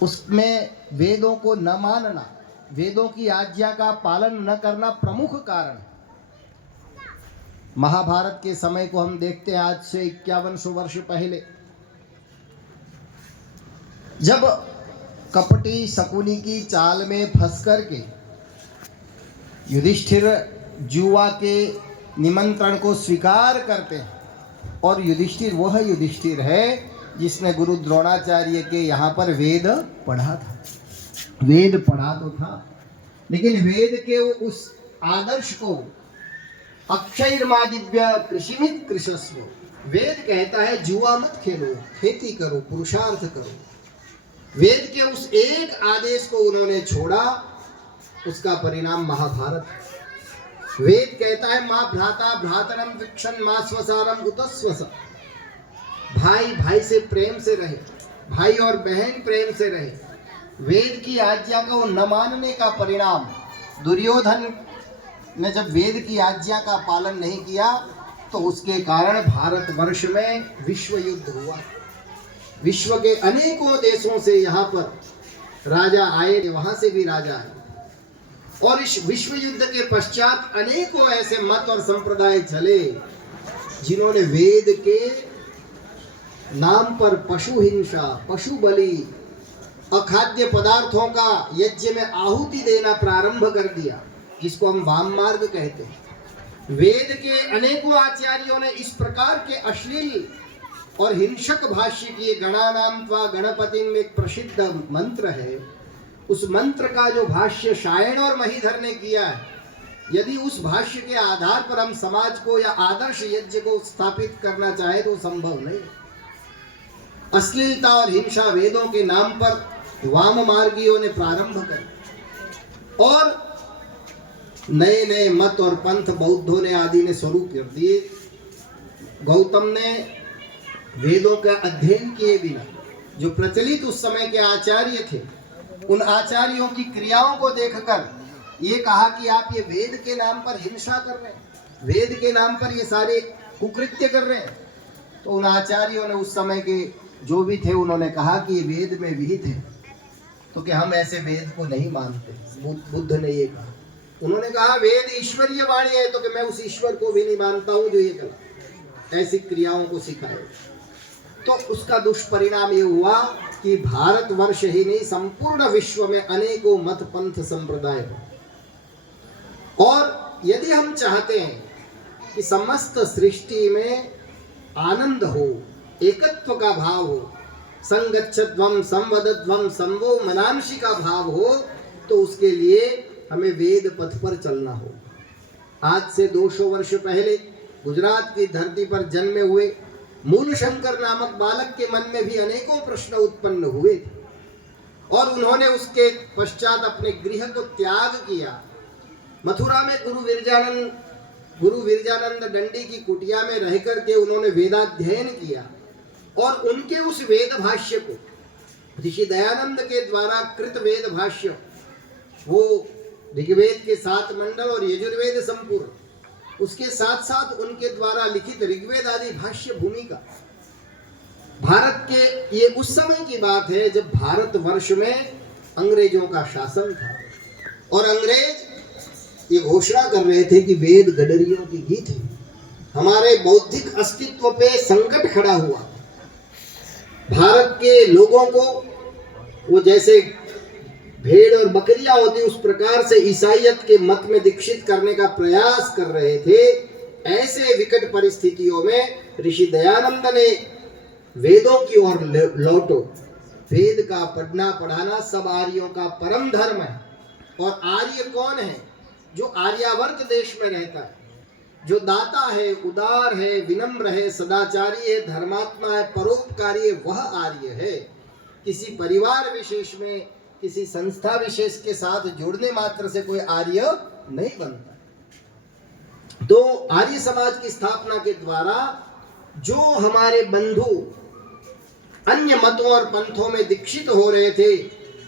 उसमें वेदों को न मानना, वेदों की आज्ञा का पालन न करना प्रमुख कारण। महाभारत के समय को हम देखते हैं, आज से 5100 वर्ष पहले, जब कपटी शकुनी की चाल में फंस करके युधिष्ठिर जुआ के निमंत्रण को स्वीकार करते हैं, और युधिष्ठिर वह युधिष्ठिर है जिसने गुरु द्रोणाचार्य के यहाँ पर वेद पढ़ा था। वेद पढ़ा तो था, लेकिन वेद के उस आदर्श को अक्षयर्मादिव्य कृषिमित कृषस्व, वेद कहता है जुआ मत खेलो, खेती करो, पुरुषार्थ करो। वेद के उस एक आदेश को उन्होंने छोड़ा, उसका परिणाम महाभारत। वेद कहता है माँ भ्राता भ्रातरम विक्षण माँ स्वसारम उतस्वस, भाई भाई से प्रेम से रहे, भाई और बहन प्रेम से रहे। वेद की आज्ञा को न मानने का परिणाम, दुर्योधन ने जब वेद की आज्ञा का पालन नहीं किया तो उसके कारण भारतवर्ष में विश्व युद्ध हुआ। विश्व के अनेकों देशों से यहाँ पर राजा आए, वहां से भी राजा आए, और इस विश्व युद्ध के पश्चात अनेकों ऐसे मत और संप्रदाय चले जिन्होंने वेद के नाम पर पशु हिंसा, पशु बलि, अखाद्य पदार्थों का यज्ञ में आहुति देना प्रारंभ कर दिया, जिसको हम वाम मार्ग कहते हैं। वेद के अनेकों आचार्यों ने इस प्रकार के अश्लील और हिंसक भाष्य किए। गणानां त्वा गणपतिं में एक प्रसिद्ध मंत्र है, उस मंत्र का जो भाष्य शायण और महीधर ने किया है, यदि उस भाष्य के आधार पर हम समाज को या आदर्श यज्ञ को स्थापित करना चाहे तो संभव नहीं। अश्लीलता और हिंसा वेदों के नाम पर वाम मार्गियों ने प्रारंभ कर, और नए नए मत और पंथ बौद्धों ने आदि ने स्वरूप कर दिए। गौतम ने वेदों का अध्ययन किए बिना जो प्रचलित उस समय के आचार्य थे, उन आचार्यों की क्रियाओं को देखकर ये कहा कि आप ये वेद के नाम पर हिंसा कर रहे हैं, वेद के नाम पर ये सारे कुकृत्य कर रहे हैं। तो उन आचार्यों ने उस समय के जो भी थे, उन्होंने कहा कि ये वेद में विहित है, तो कि हम ऐसे वेद को नहीं मानते। बुद्ध ने ये कहा, उन्होंने कहा वेद ईश्वरीय वाणी है, तो कि मैं उस ईश्वर को भी नहीं मानता हूं जो ये कहा, ऐसी क्रियाओं को सिखाए। तो उसका दुष्परिणाम ये हुआ कि भारतवर्ष ही नहीं, संपूर्ण विश्व में अनेकों मत पंथ संप्रदाय हो। और यदि हम चाहते हैं कि समस्त सृष्टि में आनंद हो, एकत्व का भाव हो, संगच्छध्वम संवदध्वम संवो मनांशी का भाव हो, तो उसके लिए हमें वेद पथ पर चलना हो। आज से 200 वर्ष पहले गुजरात की धरती पर जन्मे हुए मूल शंकर नामक बालक के मन में भी अनेकों प्रश्न उत्पन्न हुए थे, और उन्होंने उसके पश्चात अपने गृह को त्याग किया। मथुरा में गुरु विरजानंद दंडी की कुटिया में रह करके उन्होंने वेदाध्ययन किया, और उनके उस वेद भाष्य को ऋषि दयानंद के द्वारा कृत वेद भाष्य, वो ऋग्वेद के 7 मंडल और यजुर्वेद संपूर्ण, उसके साथ साथ उनके द्वारा लिखित ऋग्वेद आदि भाष्य भूमिका, भारत के, ये उस समय की बात है जब भारतवर्ष में अंग्रेजों का शासन था, और अंग्रेज ये घोषणा कर रहे थे कि वेद गडरियों की गीत है, हमारे बौद्धिक अस्तित्व पे संकट खड़ा हुआ। भारत के लोगों को वो जैसे भेड़ और बकरियां होती, उस प्रकार से ईसाईयत के मत में दीक्षित करने का प्रयास कर रहे थे। ऐसे विकट परिस्थितियों में ऋषि दयानंद ने वेदों की ओर लौटो, वेद का पढ़ना पढ़ाना सब आर्यों का परम धर्म है। और आर्य कौन है? जो आर्यावर्त देश में रहता है, जो दाता है, उदार है, विनम्र है, सदाचारी है, धर्मात्मा है, परोपकारी है, वह आर्य है। किसी परिवार विशेष में, किसी संस्था विशेष के साथ जुड़ने मात्र से कोई आर्य नहीं बनता। तो आर्य समाज की स्थापना के द्वारा जो हमारे बंधु अन्य मतों और पंथों में दीक्षित हो रहे थे,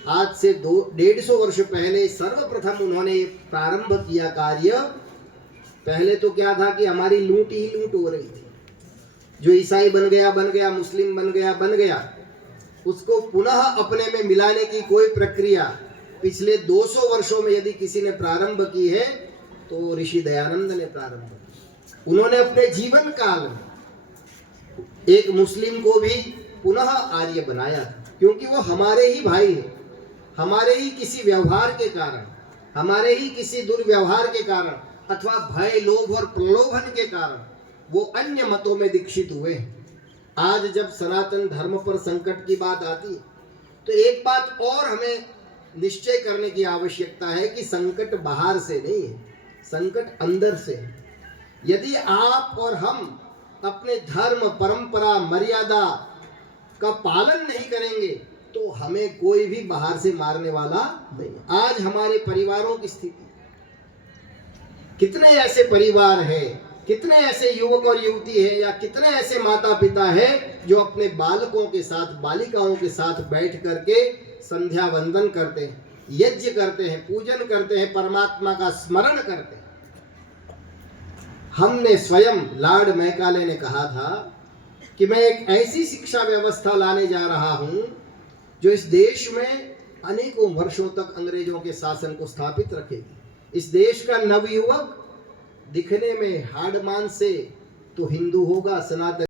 आज से 150 वर्ष पहले सर्वप्रथम उन्होंने प्रारंभ किया कार्य। पहले तो क्या था कि हमारी लूट ही लूट हो रही थी, जो ईसाई बन गया, मुस्लिम बन गया, उसको पुनः अपने में मिलाने की कोई प्रक्रिया पिछले 200 वर्षों में यदि किसी ने प्रारंभ की है तो ऋषि दयानंद ने प्रारंभ की। उन्होंने अपने जीवन काल में एक मुस्लिम को भी पुनः आर्य बनाया, क्योंकि वो हमारे ही भाई है। हमारे ही किसी व्यवहार के कारण, हमारे ही किसी दुर्व्यवहार के कारण अथवा भय, लोभ और प्रलोभन के कारण वो अन्य मतों में दीक्षित हुए। आज जब सनातन धर्म पर संकट की बात आती है तो एक बात और हमें निश्चय करने की आवश्यकता है कि संकट बाहर से नहीं है, संकट अंदर से है। यदि आप और हम अपने धर्म, परंपरा, मर्यादा का पालन नहीं करेंगे तो हमें कोई भी बाहर से मारने वाला नहीं। आज हमारे परिवारों की स्थिति, कितने ऐसे परिवार हैं, कितने ऐसे युवक और युवती हैं या कितने ऐसे माता पिता हैं जो अपने बालकों के साथ, बालिकाओं के साथ बैठ करके संध्या वंदन करते हैं, यज्ञ करते हैं, पूजन करते हैं, परमात्मा का स्मरण करते हैं। हमने स्वयं, लॉर्ड मैकाले ने कहा था कि मैं एक ऐसी शिक्षा व्यवस्था लाने जा रहा हूं जो इस देश में अनेकों वर्षों तक अंग्रेजों के शासन को स्थापित रखेगी। इस देश का नवयुवक दिखने में हाड़ मांस से तो हिंदू होगा, सनातन